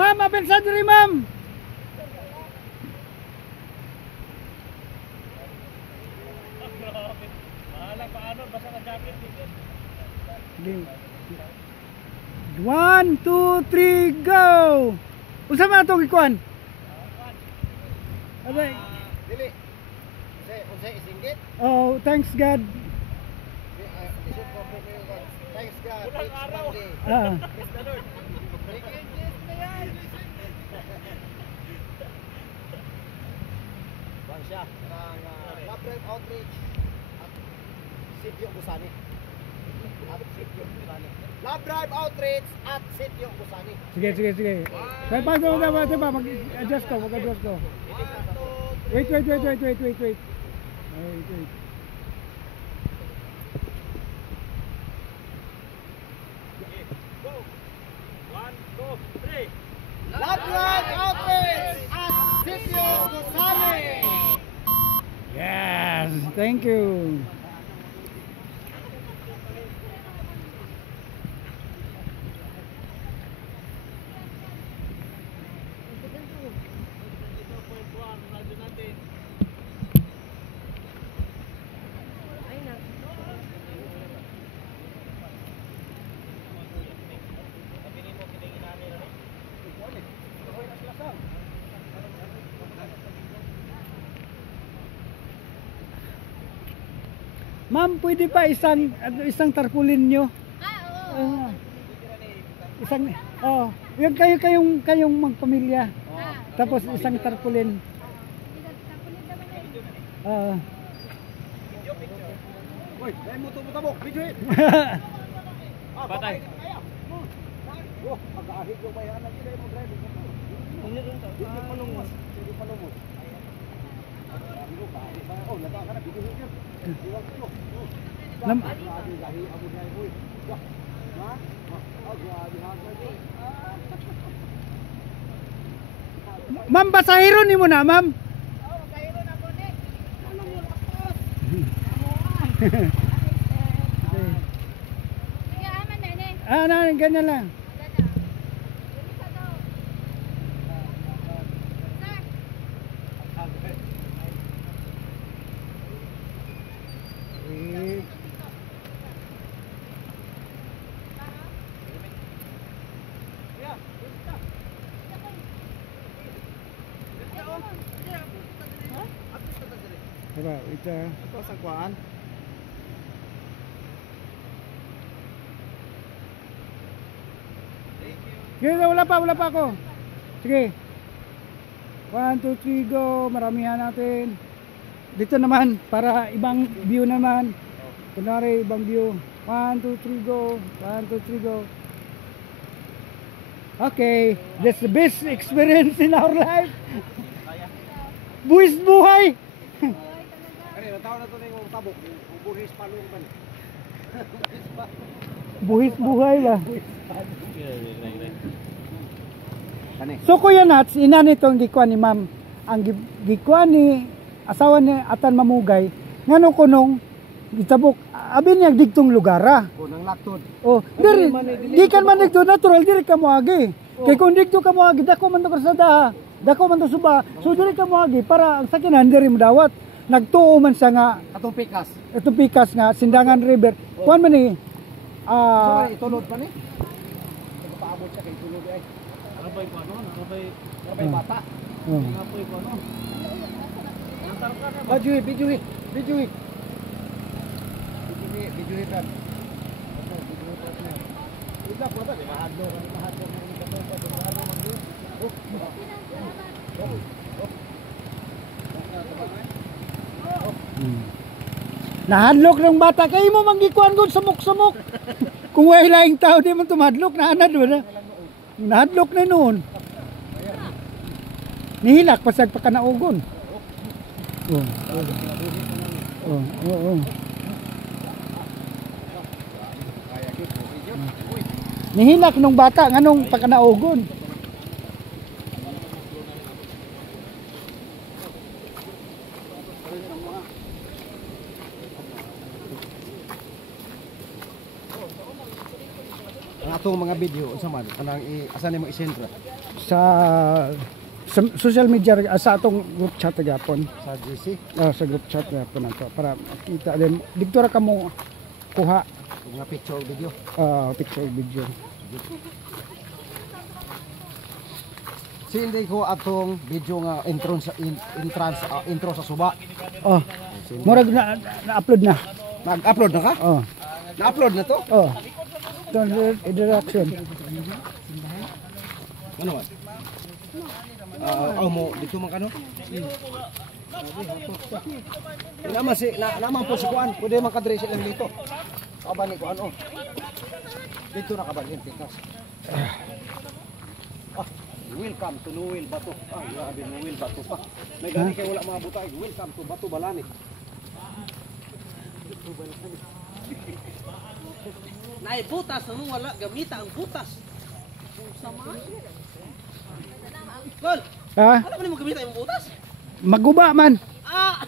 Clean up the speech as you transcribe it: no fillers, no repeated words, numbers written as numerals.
Ma'am, open sa diri, ma'am. Mahala paano, basta ka jacket dito. 1, 2, 3, go! Unsa man atong ikuan? Abay. Dili. Unsay isinggit? Oh, thanks God. Thanks God. Ulang araw. Ah. Praise the Lord. Bang siya ng Love Drive Outreach at Sitio Busani. Love Drive Outreach at Sitio Busani. Sige, sige, sige. Kaya pa mag-adjust ko, mag-adjust ko. Wait. Wait. Go. 1, 2, 3. Love Drive Outreach at Sitio Busani. Yes, thank you. Ma'am, pwede pa isang tarpaulin nyo? Oo. Isang, yung kayong magpamilya. Tapos isang tarpaulin. Uy, dahil mo tumutabo, video it. Patay. Oh, pag-ahig yung bayanan sila yung drive. Hindi palumos. Hindi palumos. Oh, nata ka na, video it yun. Diwag ko. Ma'am, basahiro ni mo na, ma'am. Basahiro na po ni. Ano mo lakas? Sige, aman na ni. Ganyan lang. Diba, ito. Ito sa kuan. Sige, wala pa ako. Sige. 1, 2, 3, go. Maramihan natin. Dito naman, para ibang view naman. Kunwari, ibang view. 1, 2, 3, go. 1, 2, 3, go. Okay. That's the best experience in our life. Buwis buhay. Kani nataw na to ning tabok, buhis palong man. Buwis buhay ba? Kani. So Kuya Nats, ina nitong gikuan ni ma'am. Ang gikuan ni asawa ni Atan Mamugay, ngano kunong gitabok abi niya digtong lugar. Kunang laktod. Oh, di kan man digto natural diri ka moagi. Kay kung digto ka moagi dako man to kasada. Dako man to suba. So diri ka moagi para ang sakinan diri mo dawat. Nagtuo man siya nga Atong pikas. itong pikas nga Sindangan River. Kuan man ni So itulod pa ni. Nagpaabot siya kay tulod ay. Ano ba yung ano? Ano ba yung Kapay bata. ano po yung ano? Video it. Video it. Video it. Ida po ba? Mahadlo ka ni mahadlo ka ni katong pa mahadlo man yun. nahadlok ng bata kay mo manggikuan gud sumok-sumok. Kung way laing tao di man tumadlok na anad wala. Nahadlok na noon. Nihilak pasag pagkanaugon. Oh. Nihilak nung bata nganong pagkanaugon. Ang atong mga video unsa man kanang asa nimo isentro sa social media sa atong group chat gapon. sa GC Sa group chat gapon nato para makita din dito ra kamo kuha mga picture video. picture video. Hindi ko atong video nga intro sa suba. Oh. Murag na-upload na. Nag-upload na ka? Oh. Na-upload na to? Oh. Introduction. Ano man? Mo dito man kano? Naman po si Kuan, pwede man kadre sila dito. Kabani Kuan oh. Dito na kabani tikas. Welcome to Noel Bato. Grabe Noel Bato pa. May gani kay wala mga butay. Welcome to Bato Balani. Nay butas namo wala gamita ang butas. Sama. Gol. Ha? Ano ba nimo gamita yung butas? Maguba man. Ah.